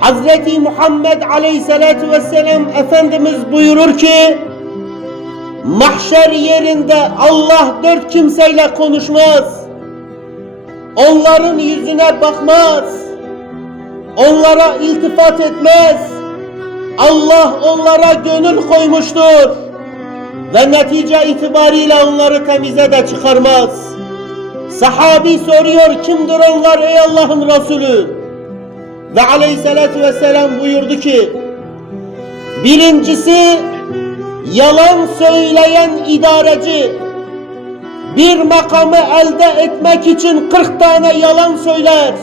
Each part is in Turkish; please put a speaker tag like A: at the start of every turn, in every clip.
A: Hazreti Muhammed Aleyhisselatü Vesselam Efendimiz buyurur ki mahşer yerinde Allah dört kimseyle konuşmaz. Onların yüzüne bakmaz. Onlara iltifat etmez. Allah onlara gönül koymuştur. Ve netice itibariyle onları temize de çıkarmaz. Sahabi soruyor kimdir onlar ey Allah'ın Resulü? Ve aleyhissalatü vesselam buyurdu ki birincisi yalan söyleyen idareci bir makamı elde etmek için 40 tane yalan söyler.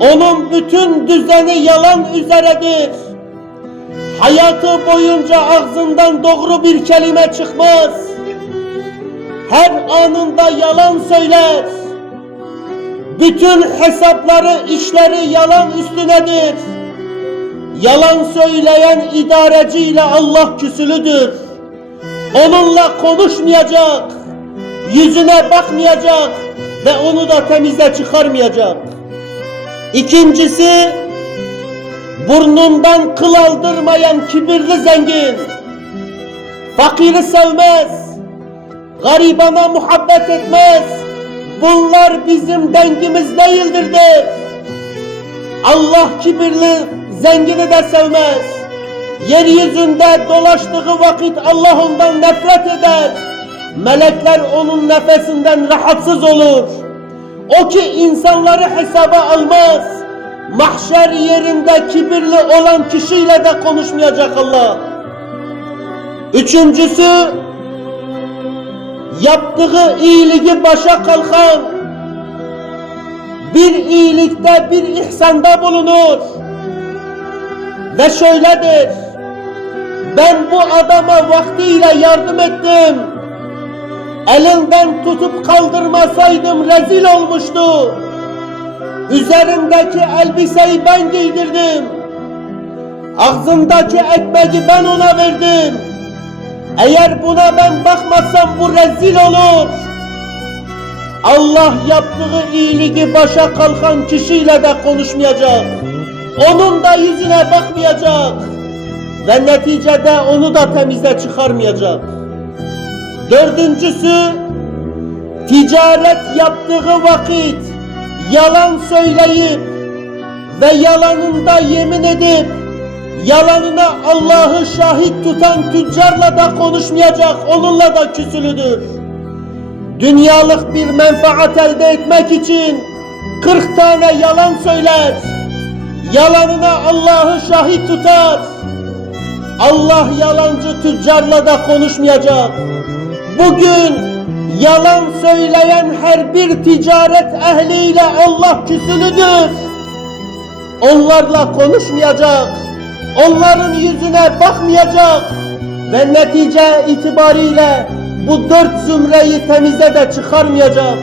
A: Onun bütün düzeni yalan üzeredir. Hayatı boyunca ağzından doğru bir kelime çıkmaz. Her anında yalan söyler. Bütün hesapları, işleri yalan üstünedir. Yalan söyleyen idareciyle Allah küsülüdür. Onunla konuşmayacak, yüzüne bakmayacak ve onu da temize çıkarmayacak. İkincisi, burnundan kıl aldırmayan kibirli zengin, fakiri sevmez, garibana muhabbet etmez, bunlar bizim dengimiz değildir der. Allah kibirli zengini de sevmez. Yeryüzünde dolaştığı vakit Allah ondan nefret eder. Melekler onun nefesinden rahatsız olur. O ki insanları hesaba almaz. Mahşer yerinde kibirli olan kişiyle de konuşmayacak Allah. Üçüncüsü, yaptığı iyiliği başa kalkan, bir iyilikte bir ihsanda bulunur. Ve şöyledir, ben bu adama vaktiyle yardım ettim. Elinden tutup kaldırmasaydım rezil olmuştu. Üzerindeki elbiseyi ben giydirdim. Ağzındaki ekmeği ben ona verdim. Eğer buna ben bakmazsam bu rezil olur. Allah yaptığı iyiliği başa kalkan kişiyle de konuşmayacak. Onun da yüzüne bakmayacak. Ve neticede onu da temize çıkarmayacak. Dördüncüsü, ticaret yaptığı vakit yalan söyleyip ve yalanında yemin edip yalanına Allah'ı şahit tutan tüccarla da konuşmayacak, onunla da küsülüdür. Dünyalık bir menfaat elde etmek için 40 tane yalan söyler. Yalanına Allah'ı şahit tutar. Allah yalancı tüccarla da konuşmayacak. Bugün yalan söyleyen her bir ticaret ehliyle Allah küsülüdür. Onlarla konuşmayacak. Onların yüzüne bakmayacak. Ve netice itibariyle bu dört zümreyi temize de çıkarmayacak.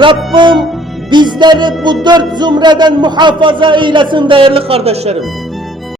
A: Rabbim bizleri bu dört zümreden muhafaza eylesin değerli kardeşlerim.